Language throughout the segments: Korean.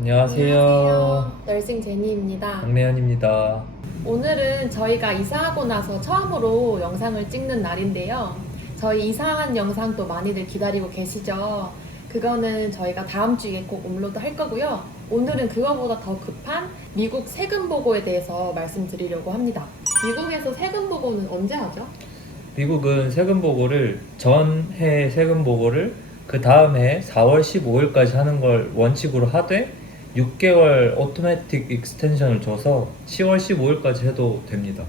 안녕하세요. 널싱 제니입니다. 박래연입니다. 오늘은 저희가 이사하고 나서 처음으로 영상을 찍는 날인데요. 저희 이사한 영상도 많이들 기다리고 계시죠? 그거는 저희가 다음 주에 꼭 업로드 할 거고요. 오늘은 그거보다 더 급한 미국 세금 보고에 대해서 말씀드리려고 합니다. 미국에서 세금 보고는 언제 하죠? 미국은 세금 보고를 전해 세금 보고를 그 다음 해 4월 15일까지 하는 걸 원칙으로 하되 6개월 오토매틱 익스텐션을 줘서 10월 15일까지 해도 됩니다.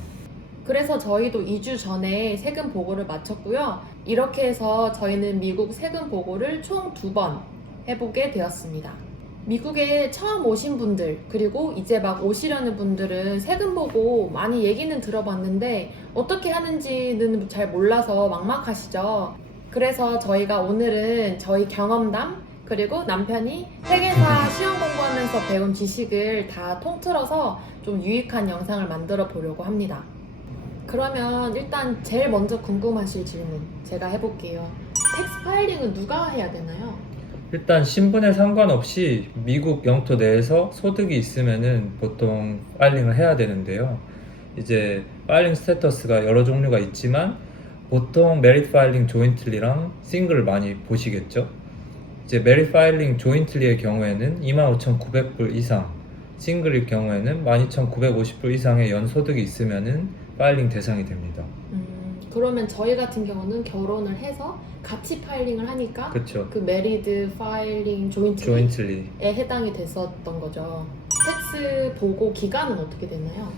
그래서 저희도 2주 전에 세금 보고를 마쳤고요. 이렇게 해서 저희는 미국 세금 보고를 총 2번 해보게 되었습니다. 미국에 처음 오신 분들, 그리고 이제 막 오시려는 분들은 세금 보고 많이 얘기는 들어봤는데 어떻게 하는지는 잘 몰라서 막막하시죠. 그래서 저희가 오늘은 저희 경험담, 그리고 남편이 회계사 시험 공부하면서 배운 지식을 다 통틀어서 좀 유익한 영상을 만들어 보려고 합니다. 그러면 일단 제일 먼저 궁금하실 질문 제가 해볼게요. 텍스 파일링은 누가 해야 되나요? 일단 신분에 상관없이 미국 영토 내에서 소득이 있으면은 보통 파일링을 해야 되는데요. 이제 파일링 스테터스가 여러 종류가 있지만 보통 메릿 파일링 조인틀리랑 싱글을 많이 보시겠죠. 이제 메릿 파일링 조인틀리의 경우에는 25,900불 이상, 싱글일 경우에는 12,950불 이상의 연소득이 있으면은 파일링 대상이 됩니다. 그러면 저희 같은 경우는 결혼을 해서 같이 파일링을 하니까 그쵸. 그 메리드 파일링 조인트에 조인틀리. 해당이 됐었던 거죠. 텍스 보고 기간은 어떻게 되나요?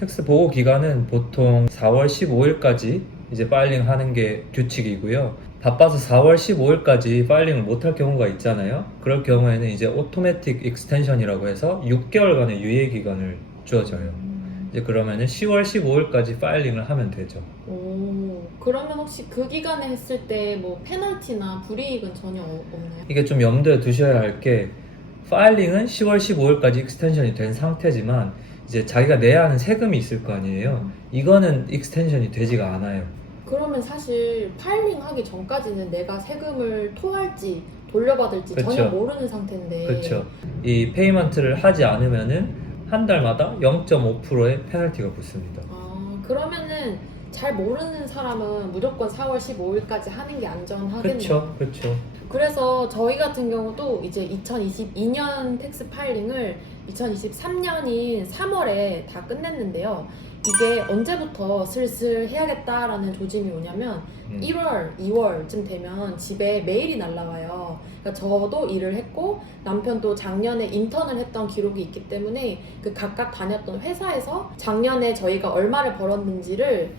텍스 보고 기간은 보통 4월 15일까지 이제 파일링 하는 게 규칙이고요. 바빠서 4월 15일까지 파일링을 못할 경우가 있잖아요. 그럴 경우에는 이제 오토매틱 익스텐션이라고 해서 6개월간의 유예 기간을 주어져요. 이제 그러면은 10월 15일까지 파일링을 하면 되죠. 오, 그러면 혹시 그 기간에 했을 때 뭐 페널티나 불이익은 전혀 없나요? 이게 좀 염두에 두셔야 할 게 파일링은 10월 15일까지 익스텐션이 된 상태지만 이제 자기가 내야 하는 세금이 있을 거 아니에요. 이거는 익스텐션이 되지가 않아요. 그러면 사실 파일링 하기 전까지는 내가 세금을 토할지 돌려받을지 그쵸. 전혀 모르는 상태인데. 그렇죠. 이 페이먼트를 하지 않으면은 한 달마다 0.5%의 페널티가 붙습니다. 그러면은 잘 모르는 사람은 무조건 4월 15일까지 하는 게 안전하겠네요. 그렇죠. 그래서 저희 같은 경우도 이제 2022년 텍스 파일링을 2023년인 3월에 다 끝냈는데요. 이게 언제부터 슬슬 해야겠다라는 조짐이 오냐면 1월, 2월쯤 되면 집에 메일이 날라와요. 그러니까 저도 일을 했고 남편도 작년에 인턴을 했던 기록이 있기 때문에 그 각각 다녔던 회사에서 작년에 저희가 얼마를 벌었는지를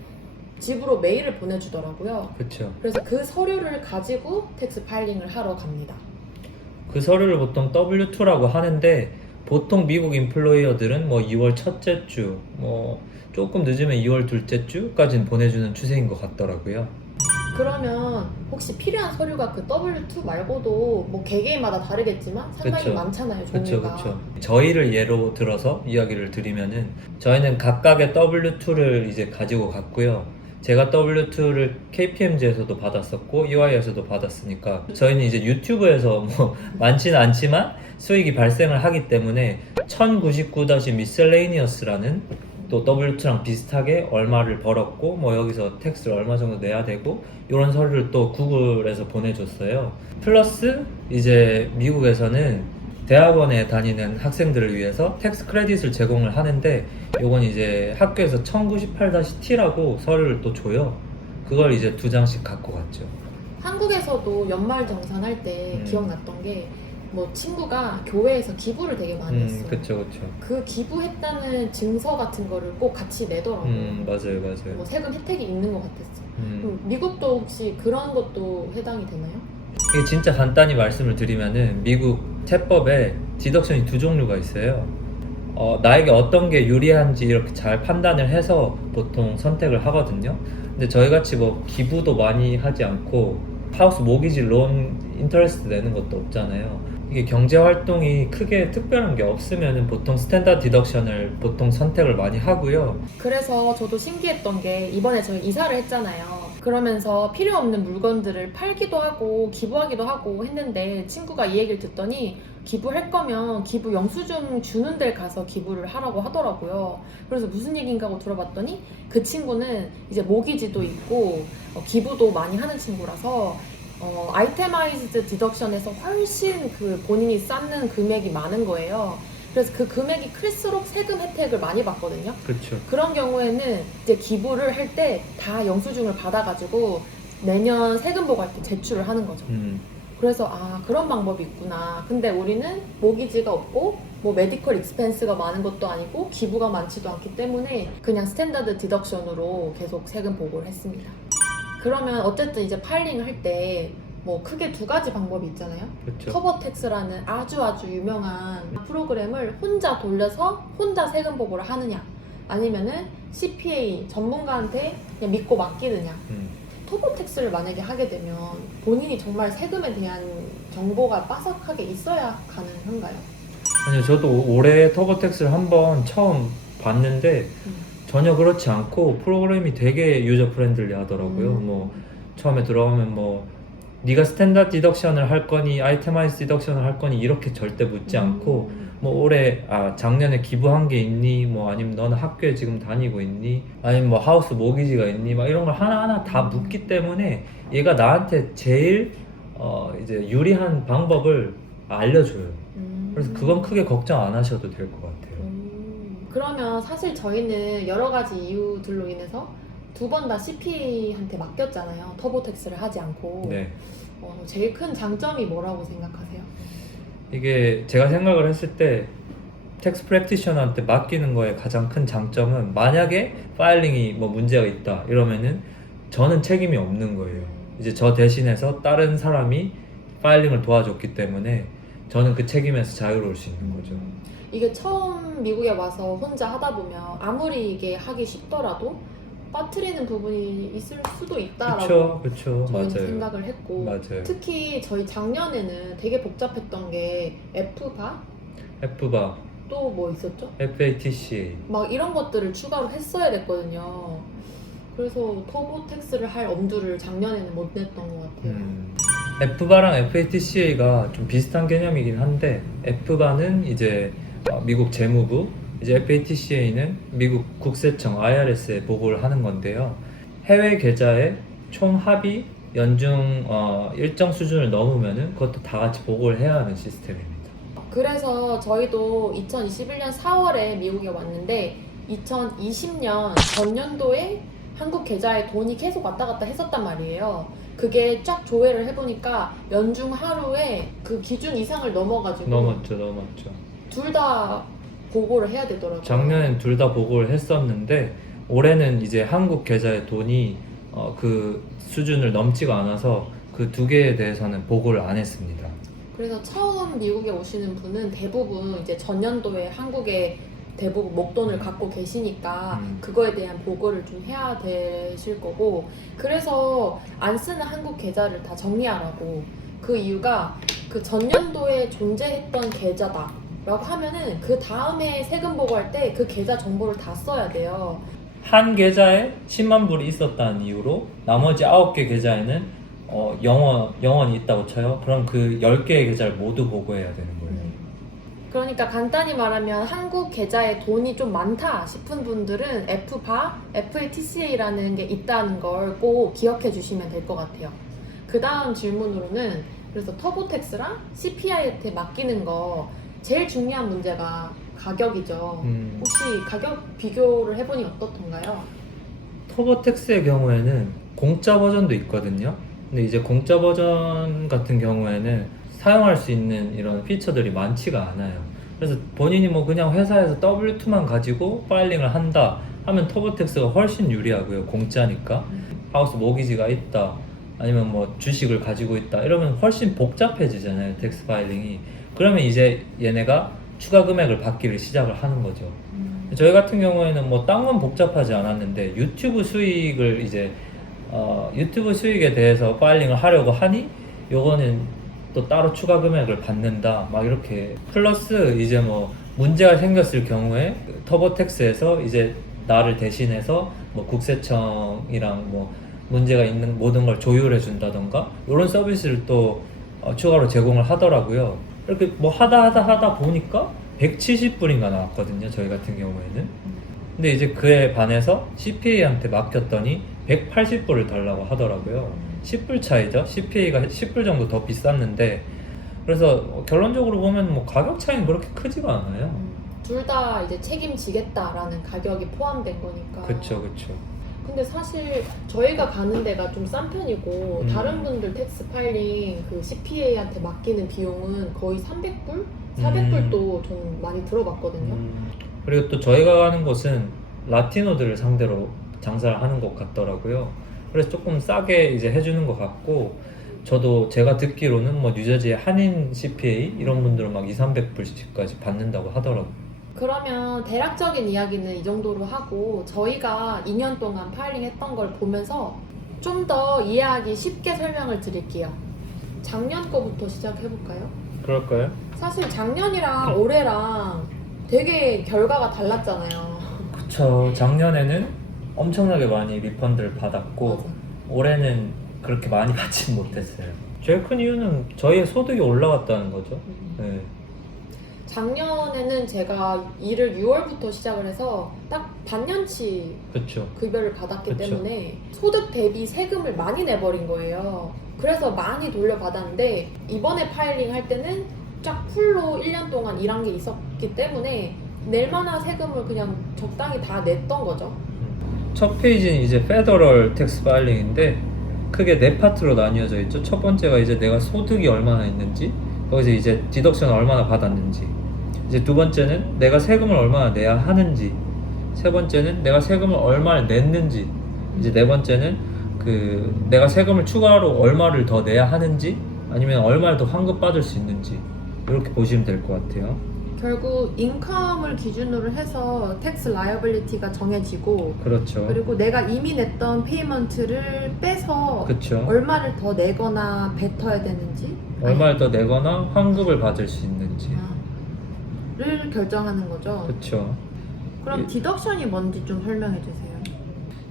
집으로 메일을 보내주더라고요. 그렇죠. 그래서 그 서류를 가지고 텍스 파일링을 하러 갑니다. 그 서류를 보통 W2라고 하는데 보통 미국 인플로이어들은 뭐 2월 첫째 주, 뭐 조금 늦으면 2월 둘째 주까지는 보내주는 추세인 것 같더라고요. 그러면 혹시 필요한 서류가 그 W2 말고도 뭐 개개인마다 다르겠지만 상당히 그쵸. 많잖아요, 종류가. 그렇죠. 저희를 예로 들어서 이야기를 드리면은 저희는 각각의 W2를 이제 가지고 갔고요. 제가 W2를 KPMG에서도 받았었고 EY에서도 받았으니까 저희는 이제 유튜브에서 뭐 많지는 않지만 수익이 발생을 하기 때문에 1099-miscellaneous라는 또 W2랑 비슷하게 얼마를 벌었고 뭐 여기서 텍스를 얼마 정도 내야 되고 이런 서류를 또 구글에서 보내줬어요. 플러스 이제 미국에서는 대학원에 다니는 학생들을 위해서 텍스 크레딧을 제공을 하는데 요건 이제 학교에서 1098-T라고 서류를 또 줘요. 그걸 이제 2장씩 갖고 갔죠. 한국에서도 연말정산할 때 기억났던 게 뭐 친구가 교회에서 기부를 되게 많이 했어요. 그쵸. 그 기부했다는 증서 같은 거를 꼭 같이 내더라고요. 맞아요. 뭐 세금 혜택이 있는 것 같았어요. 미국도 혹시 그런 것도 해당이 되나요? 이게 진짜 간단히 말씀을 드리면은 미국 채법에 디덕션이 2종류가 있어요. 나에게 어떤 게 유리한지 이렇게 잘 판단을 해서 보통 선택을 하거든요. 근데 저희같이 뭐 기부도 많이 하지 않고 하우스 모기지 론 인터레스트 내는 것도 없잖아요. 이게 경제 활동이 크게 특별한 게 없으면 보통 스탠다드 디덕션을 보통 선택을 많이 하고요. 그래서 저도 신기했던 게 이번에 저희 이사를 했잖아요. 그러면서 필요 없는 물건들을 팔기도 하고 기부하기도 하고 했는데 친구가 이 얘기를 듣더니 기부할 거면 기부 영수증 주는 데 가서 기부를 하라고 하더라고요. 그래서 무슨 얘기인가 하고 들어봤더니 그 친구는 이제 모기지도 있고 기부도 많이 하는 친구라서 아이테마이즈드 디덕션에서 훨씬 그 본인이 쌓는 금액이 많은 거예요. 그래서 그 금액이 클수록 세금 혜택을 많이 받거든요. 그렇죠. 그런 경우에는 이제 기부를 할 때 다 영수증을 받아가지고 내년 세금 보고할 때 제출을 하는 거죠. 그래서 아 그런 방법이 있구나. 근데 우리는 모기지가 없고 뭐 메디컬 익스펜스가 많은 것도 아니고 기부가 많지도 않기 때문에 그냥 스탠다드 디덕션으로 계속 세금 보고를 했습니다. 그러면 어쨌든 이제 파일링을 할 때 뭐 크게 두 가지 방법이 있잖아요. 그렇죠. 터보텍스라는 아주 유명한 프로그램을 혼자 돌려서 혼자 세금 보고를 하느냐, 아니면은 CPA 전문가한테 그냥 믿고 맡기느냐. 터보텍스를 만약에 하게 되면 본인이 정말 세금에 대한 정보가 빠삭하게 있어야 가능한가요? 아니요, 저도 올해 터보텍스를 한번 처음 봤는데 전혀 그렇지 않고 프로그램이 되게 유저 프렌들리 하더라고요. 뭐 처음에 들어가면 뭐 네가 스탠다드 디덕션을 할 거니 아이테마이즈 디덕션을 할 거니 이렇게 절대 묻지 않고 뭐 올해 작년에 기부한 게 있니, 뭐 아니면 너는 학교에 지금 다니고 있니, 아니면 뭐 하우스 모기지가 있니, 막 이런 걸 하나하나 다 묻기 때문에 얘가 나한테 제일 이제 유리한 방법을 알려줘요. 그래서 그건 크게 걱정 안 하셔도 될 것 같아요. 그러면 사실 저희는 여러 가지 이유들로 인해서 두 번 다 CPA한테 맡겼잖아요. 터보텍스를 하지 않고. 네. 제일 큰 장점이 뭐라고 생각하세요? 이게 제가 생각을 했을 때 텍스 프랙티셔너한테 맡기는 거의 가장 큰 장점은 만약에 파일링이 뭐 문제가 있다 이러면은 저는 책임이 없는 거예요. 이제 저 대신해서 다른 사람이 파일링을 도와줬기 때문에 저는 그 책임에서 자유로울 수 있는 거죠. 이게 처음 미국에 와서 혼자 하다 보면 아무리 이게 하기 쉽더라도 빠뜨리는 부분이 있을 수도 있다라고 그쵸, 저희는 맞아요. 생각을 했고, 맞아요. 특히 저희 작년에는 되게 복잡했던 게 FBA, FBA, 또 뭐 있었죠? FATCA. 막 이런 것들을 추가로 했어야 됐거든요. 그래서 터보텍스를 할 엄두를 작년에는 못 냈던 것 같아요. FBA랑 FATCA가 좀 비슷한 개념이긴 한데 FBA는 이제 미국 재무부, 이제 FATCA는 미국 국세청 IRS에 보고를 하는 건데요. 해외 계좌의 총 합이 연중 일정 수준을 넘으면은 그것도 다 같이 보고를 해야 하는 시스템입니다. 그래서 저희도 2021년 4월에 미국에 왔는데 2020년 전년도에 한국 계좌에 돈이 계속 왔다 갔다 했었단 말이에요. 그게 쫙 조회를 해보니까 연중 하루에 그 기준 이상을 넘어가지고 넘었죠. 둘 다 보고를 해야 되더라고요. 작년엔 둘 다 보고를 했었는데 올해는 이제 한국 계좌에 돈이 그 수준을 넘지가 않아서 그 두 개에 대해서는 보고를 안 했습니다. 그래서 처음 미국에 오시는 분은 대부분 이제 전년도에 한국에 대부분 목돈을 갖고 계시니까 그거에 대한 보고를 좀 해야 되실 거고, 그래서 안 쓰는 한국 계좌를 다 정리하라고. 그 이유가 그 전년도에 존재했던 계좌다 라고 하면은 그 다음에 세금 보고할 때 그 계좌 정보를 다 써야 돼요. 한 계좌에 10만 불이 있었다는 이유로 나머지 9개 계좌에는 영원이 있다고 쳐요. 그럼 그 10개의 계좌를 모두 보고해야 되는 거예요. 그러니까 간단히 말하면 한국 계좌에 돈이 좀 많다 싶은 분들은 FATCA라는 게 있다는 걸 꼭 기억해 주시면 될 것 같아요. 그 다음 질문으로는 그래서 터보텍스랑 CPA한테 맡기는 거 제일 중요한 문제가 가격이죠. 혹시 가격 비교를 해보니 어떻던가요? 터보텍스의 경우에는 공짜 버전도 있거든요. 근데 이제 공짜 버전 같은 경우에는 사용할 수 있는 이런 피처들이 많지가 않아요. 그래서 본인이 뭐 그냥 회사에서 W2만 가지고 파일링을 한다 하면 터보텍스가 훨씬 유리하고요. 공짜니까. 하우스 모기지가 있다, 아니면 뭐 주식을 가지고 있다 이러면 훨씬 복잡해지잖아요, 텍스 파일링이. 그러면 이제 얘네가 추가 금액을 받기를 시작을 하는 거죠. 저희 같은 경우에는 뭐 딴 건 복잡하지 않았는데 유튜브 수익을 이제 유튜브 수익에 대해서 파일링을 하려고 하니 요거는 또 따로 추가 금액을 받는다 막 이렇게 플러스 이제 뭐 문제가 생겼을 경우에 터보택스에서 이제 나를 대신해서 뭐 국세청이랑 뭐 문제가 있는 모든 걸 조율해 준다던가 이런 서비스를 또 추가로 제공을 하더라고요. 이렇게 뭐 하다 보니까 170불인가 나왔거든요, 저희 같은 경우에는. 근데 이제 그에 반해서 CPA한테 맡겼더니 180불을 달라고 하더라고요. 10불 차이죠. CPA가 10불 정도 더 비쌌는데, 그래서 결론적으로 보면 뭐 가격 차이는 그렇게 크지가 않아요. 둘 다 이제 책임지겠다라는 가격이 포함된 거니까. 그쵸. 근데 사실 저희가 가는 데가 좀 싼 편이고 다른 분들 텍스 파일링 그 CPA한테 맡기는 비용은 거의 300불? 400불도 좀 많이 들어봤거든요. 그리고 또 저희가 가는 곳은 라티노들을 상대로 장사를 하는 것 같더라고요. 그래서 조금 싸게 이제 해주는 것 같고, 저도 제가 듣기로는 뭐 뉴저지의 한인 CPA 이런 분들은 막 200~300불씩까지 받는다고 하더라고요. 그러면 대략적인 이야기는 이 정도로 하고 저희가 2년 동안 파일링 했던 걸 보면서 좀 더 이해하기 쉽게 설명을 드릴게요. 작년 거부터 시작해볼까요? 그럴까요? 사실 작년이랑 올해랑 되게 결과가 달랐잖아요. 그쵸. 작년에는 엄청나게 많이 리펀드를 받았고 올해는 그렇게 많이 받지 못했어요. 제일 큰 이유는 저희의 소득이 올라갔다는 거죠. 네. 작년에는 제가 일을 6월부터 시작을 해서 딱 반년치 그쵸. 급여를 받았기 그쵸. 때문에 소득 대비 세금을 많이 내버린 거예요. 그래서 많이 돌려받았는데 이번에 파일링 할 때는 쫙 풀로 1년 동안 일한 게 있었기 때문에 낼 만한 세금을 그냥 적당히 다 냈던 거죠. 첫 페이지는 이제 페더럴 텍스 파일링인데 크게 네 파트로 나뉘어져 있죠. 첫 번째가 이제 내가 소득이 얼마나 있는지, 거기서 이제 디덕션 얼마나 받았는지, 이제 두 번째는 내가 세금을 얼마나 내야 하는지, 세 번째는 내가 세금을 얼마를 냈는지, 이제 네 번째는 그 내가 세금을 추가로 얼마를 더 내야 하는지 아니면 얼마를 더 환급받을 수 있는지, 이렇게 보시면 될 것 같아요. 결국 인컴을 기준으로 해서 텍스 라이어빌리티가 정해지고 그렇죠. 그리고 내가 이미 냈던 페이먼트를 빼서 그렇죠. 얼마를 더 내거나 뱉어야 되는지 얼마를 더 내거나 환급을 받을 수 있는지. 를 결정하는 거죠. 그렇죠. 그럼 디덕션이 뭔지 좀 설명해 주세요.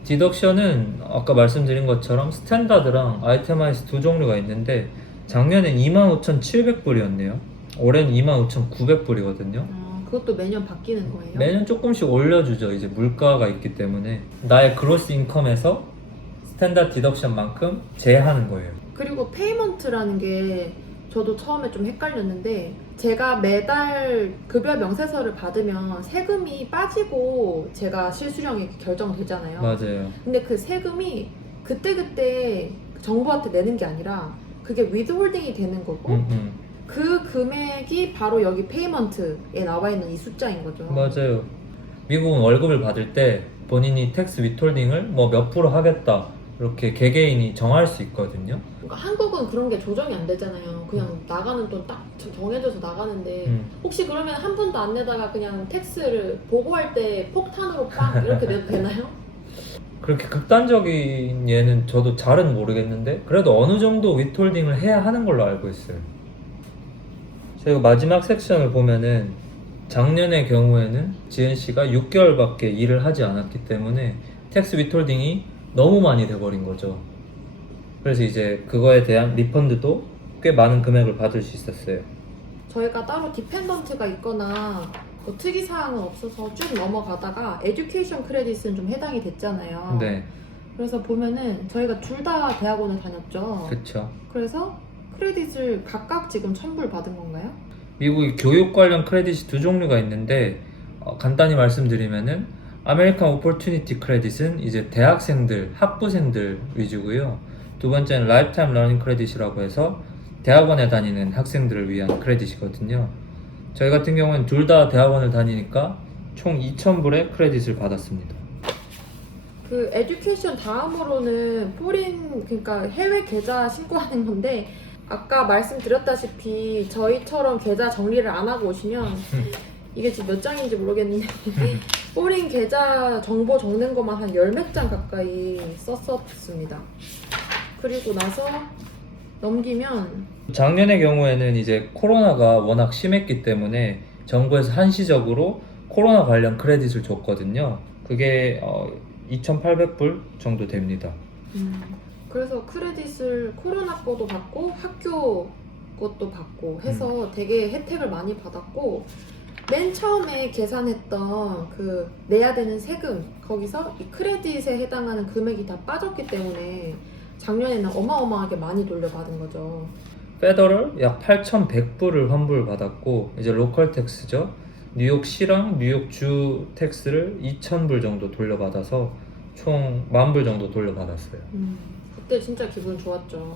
디덕션은 아까 말씀드린 것처럼 스탠다드랑 아이테마이즈 두 종류가 있는데 작년엔 25,700불이었네요. 올해는 25,900불이거든요. 그것도 매년 바뀌는 거예요? 매년 조금씩 올려주죠. 이제 물가가 있기 때문에 나의 그로스 인컴에서 스탠다드 디덕션만큼 제하는 거예요. 그리고 페이먼트라는 게 저도 처음에 좀 헷갈렸는데 제가 매달 급여 명세서를 받으면 세금이 빠지고 제가 실수령이 결정되잖아요. 맞아요. 근데 그 세금이 그때그때 정부한테 내는 게 아니라 그게 위드홀딩이 되는 거고 그 금액이 바로 여기 페이먼트에 나와 있는 이 숫자인 거죠. 맞아요. 미국은 월급을 받을 때 본인이 텍스 위톨딩을 뭐 몇 프로 하겠다 이렇게 개개인이 정할 수 있거든요. 그러니까 한국은 그런 게 조정이 안 되잖아요. 그냥 나가는 돈 딱 정해져서 나가는데 혹시 그러면 한 푼도 안 내다가 그냥 텍스를 보고할 때 폭탄으로 빵 이렇게 내도 되나요? 그렇게 극단적인 예는 저도 잘은 모르겠는데 그래도 어느 정도 위톨딩을 해야 하는 걸로 알고 있어요. 저희가 마지막 섹션을 보면은 작년의 경우에는 지은 씨가 6개월밖에 일을 하지 않았기 때문에 텍스 위톨딩이 너무 많이 돼버린 거죠. 그래서 이제 그거에 대한 리펀드도 꽤 많은 금액을 받을 수 있었어요. 저희가 따로 디펜던트가 있거나 뭐 특이사항은 없어서 쭉 넘어가다가 에듀케이션 크레딧은 좀 해당이 됐잖아요. 네, 그래서 보면은 저희가 둘 다 대학원을 다녔죠. 그쵸. 그래서 크레딧을 각각 지금 1000불 받은 건가요? 미국이 교육 관련 크레딧이 두 종류가 있는데 간단히 말씀드리면은 아메리칸 오퍼튜니티 크레딧은 이제 대학생들, 학부생들 위주고요. 두 번째는 라이프타임 러닝 크레딧이라고 해서 대학원에 다니는 학생들을 위한 크레딧이거든요. 저희 같은 경우는 둘 다 대학원을 다니니까 총 2,000불의 크레딧을 받았습니다. 그 에듀케이션 다음으로는 포린 그러니까 해외 계좌 신고하는 건데 아까 말씀드렸다시피 저희처럼 계좌 정리를 안 하고 오시면 이게 지금 몇 장인지 모르겠는데 포린 계좌 정보 적는 것만 한 10몇 장 가까이 썼었습니다. 그리고 나서 넘기면 작년의 경우에는 이제 코로나가 워낙 심했기 때문에 정부에서 한시적으로 코로나 관련 크레딧을 줬거든요. 그게 2,800불 정도 됩니다. 그래서 크레딧을 코로나 거도 받고 학교 것도 받고 해서 되게 혜택을 많이 받았고 맨 처음에 계산했던 그 내야 되는 세금 거기서 이 크레딧에 해당하는 금액이 다 빠졌기 때문에 작년에는 어마어마하게 많이 돌려받은 거죠. 페더럴 약 8,100불을 환불 받았고 이제 로컬 텍스죠. 뉴욕시랑 뉴욕주 텍스를 2,000불 정도 돌려받아서 총 10,000불 정도 돌려받았어요. 그때 진짜 기분 좋았죠.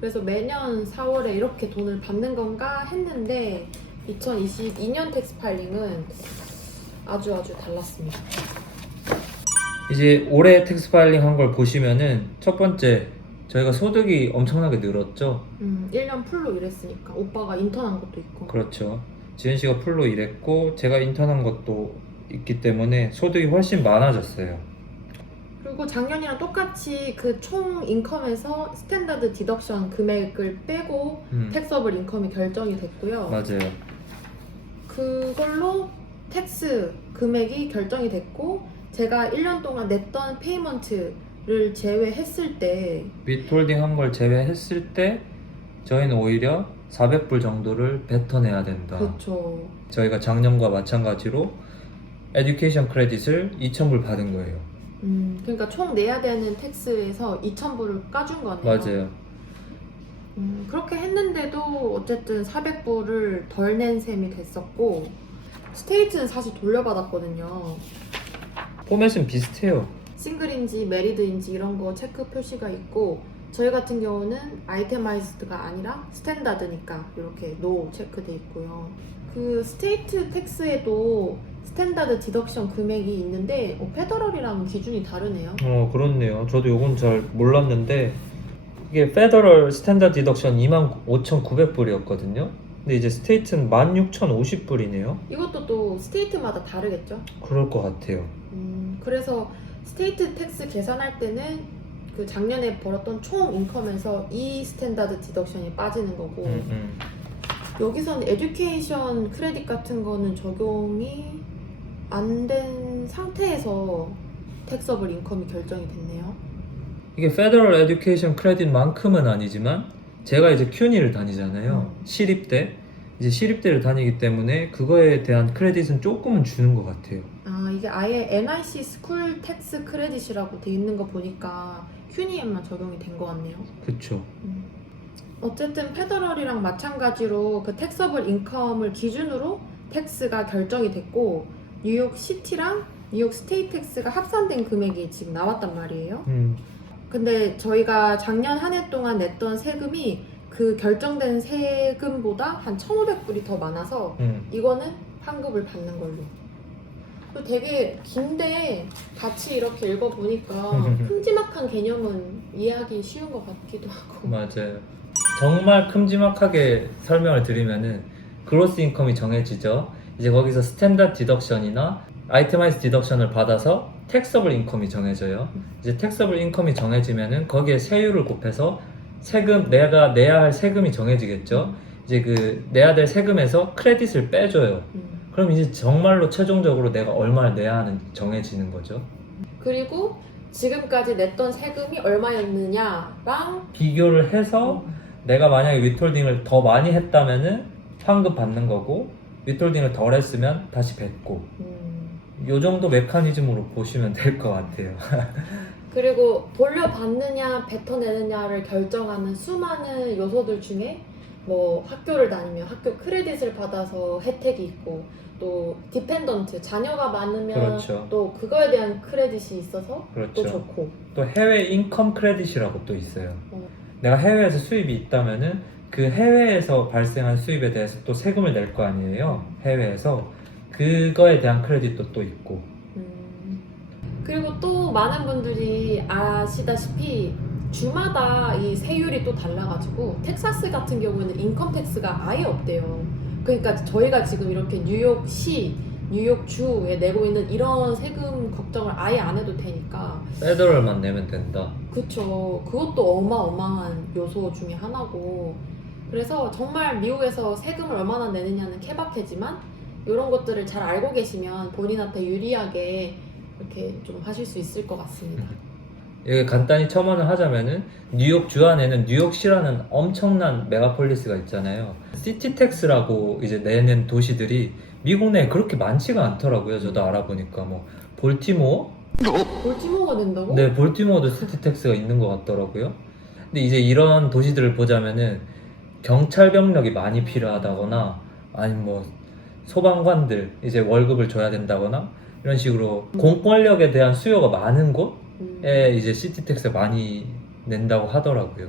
그래서 매년 4월에 이렇게 돈을 받는 건가 했는데 2022년 텍스 파일링은 아주 달랐습니다. 이제 올해 텍스 파일링 한 걸 보시면은 첫 번째 저희가 소득이 엄청나게 늘었죠. 1년 풀로 일했으니까 오빠가 인턴한 것도 있고. 그렇죠. 지은 씨가 풀로 일했고 제가 인턴한 것도 있기 때문에 소득이 훨씬 많아졌어요. 그리고 작년이랑 똑같이 그 총 인컴에서 스탠다드 디덕션 금액을 빼고 텍서블 인컴이 결정이 됐고요. 맞아요. 그걸로 텍스 금액이 결정이 됐고 제가 1년 동안 냈던 페이먼트를 제외했을 때 윗홀딩 한 걸 제외했을 때 저희는 오히려 400불 정도를 뱉어내야 된다. 그렇죠. 저희가 작년과 마찬가지로 에듀케이션 크레딧을 2,000불 받은 거예요. 그러니까 총 내야 되는 텍스에서 2,000불을 까준 거네요. 맞아요. 그렇게 했는데도 어쨌든 400불을 덜 낸 셈이 됐었고 스테이트는 사실 돌려받았거든요. 포맷은 비슷해요. 싱글인지 메리드인지 이런 거 체크 표시가 있고 저희 같은 경우는 아이테마이즈드가 아니라 스탠다드니까 이렇게 노 체크돼 있고요. 그 스테이트 텍스에도 스탠다드 디덕션 금액이 있는데 페더럴이랑 기준이 다르네요. 그렇네요. 저도 요건 잘 몰랐는데 이게 페더럴 스탠다드 디덕션 25,900불이었거든요. 근데 이제 스테이트는 16,050불이네요. 이것도 또 스테이트마다 다르겠죠? 그럴 것 같아요. 그래서 스테이트 텍스 계산할 때는 그 작년에 벌었던 총 인컴에서 이 스탠다드 디덕션이 빠지는 거고 여기서는 에듀케이션 크레딧 같은 거는 적용이 안 된 상태에서 텍서블 인컴이 결정이 됐네요. 이게 페더럴 에듀케이션 크레딧만큼은 아니지만 제가 이제 큐니를 다니잖아요. 시립대. 이제 시립대를 다니기 때문에 그거에 대한 크레딧은 조금은 주는 것 같아요. 이게 아예 NIC 스쿨 텍스 크레딧이라고 돼 있는 거 보니까 큐니에만 적용이 된 것 같네요. 그쵸. 어쨌든 페더럴이랑 마찬가지로 그 텍서블 인컴을 기준으로 텍스가 결정이 됐고 뉴욕 시티랑 뉴욕 스테이트 텍스가 합산된 금액이 지금 나왔단 말이에요. 근데 저희가 작년 한 해 동안 냈던 세금이 그 결정된 세금보다 한 1,500불이 더 많아서 이거는 환급을 받는 걸로. 되게 긴데 같이 이렇게 읽어보니까 큼지막한 개념은 이해하기 쉬운 것 같기도 하고. 맞아요. 정말 큼지막하게 설명을 드리면은 그로스 인컴이 정해지죠. 이제 거기서 스탠다드 디덕션이나 아이테마이즈 디덕션을 받아서 텍서블 인컴이 정해져요. 이제 텍서블 인컴이 정해지면은 거기에 세율을 곱해서 세금, 내가 내야 할 세금이 정해지겠죠. 이제 그 내야 될 세금에서 크레딧을 빼줘요. 그럼 이제 정말로 최종적으로 내가 얼마를 내야 하는 정해지는 거죠. 그리고 지금까지 냈던 세금이 얼마였느냐랑 비교를 해서 내가 만약에 윗홀딩을 더 많이 했다면은 환급 받는 거고 윗홀딩을 덜 했으면 다시 뱉고 요 정도 메커니즘으로 보시면 될 것 같아요. 그리고 돌려받느냐 뱉어내느냐를 결정하는 수많은 요소들 중에 뭐 학교를 다니면 학교 크레딧을 받아서 혜택이 있고 또 디펜던트 자녀가 많으면 그렇죠. 또 그거에 대한 크레딧이 있어서 그렇죠. 또 좋고 또 해외 인컴 크레딧이라고 또 있어요. 내가 해외에서 수입이 있다면은 그 해외에서 발생한 수입에 대해서 또 세금을 낼 거 아니에요. 해외에서 그거에 대한 크레딧도 또 있고. 그리고 또 많은 분들이 아시다시피 주마다 이 세율이 또 달라가지고 텍사스 같은 경우에는 인컴 텍스가 아예 없대요. 그러니까 저희가 지금 이렇게 뉴욕시 뉴욕주에 내고 있는 이런 세금 걱정을 아예 안 해도 되니까. 페더럴만 내면 된다. 그쵸. 그것도 어마어마한 요소 중에 하나고. 그래서 정말 미국에서 세금을 얼마나 내느냐는 케바케지만 이런 것들을 잘 알고 계시면 본인한테 유리하게 이렇게 좀 하실 수 있을 것 같습니다. 여기 간단히 첨언을 하자면은 뉴욕 주 안에는 뉴욕시라는 엄청난 메가폴리스가 있잖아요. 시티텍스라고 이제 내는 도시들이 미국 내에 그렇게 많지가 않더라고요. 저도 알아보니까 뭐 볼티모어? 볼티모어가 된다고? 네, 볼티모어도 시티텍스가 있는 것 같더라고요. 근데 이제 이런 도시들을 보자면은 경찰 병력이 많이 필요하다거나 아니면 뭐 소방관들 이제 월급을 줘야 된다거나 이런 식으로 공권력에 대한 수요가 많은 곳에 이제 시티텍스 많이 낸다고 하더라고요.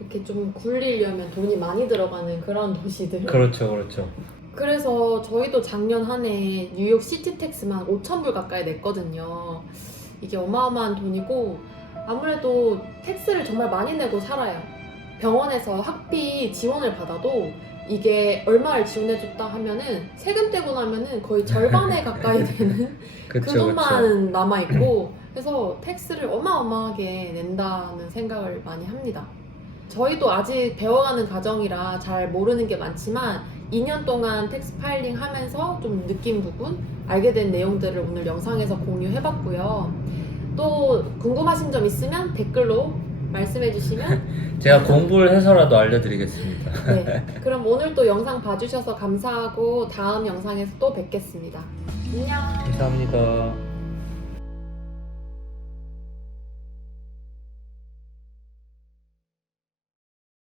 이렇게 좀 굴리려면 돈이 많이 들어가는 그런 도시들. 그렇죠, 그렇죠. 그래서 저희도 작년 한 해 뉴욕 시티텍스만 5,000불 가까이 냈거든요. 이게 어마어마한 돈이고 아무래도 텍스를 정말 많이 내고 살아요. 병원에서 학비 지원을 받아도 이게 얼마를 지원해줬다 하면은 세금 떼고 나면은 거의 절반에 가까이 되는 그 그쵸, 돈만 남아있고 그래서 텍스를 어마어마하게 낸다는 생각을 많이 합니다. 저희도 아직 배워가는 과정이라 잘 모르는 게 많지만 2년 동안 텍스 파일링 하면서 좀 느낀 부분, 알게 된 내용들을 오늘 영상에서 공유해봤고요. 또 궁금하신 점 있으면 댓글로 말씀해주시면 제가 공부를 해서라도 알려드리겠습니다. 네, 그럼 오늘 또 영상 봐주셔서 감사하고 다음 영상에서 또 뵙겠습니다. 안녕. 감사합니다.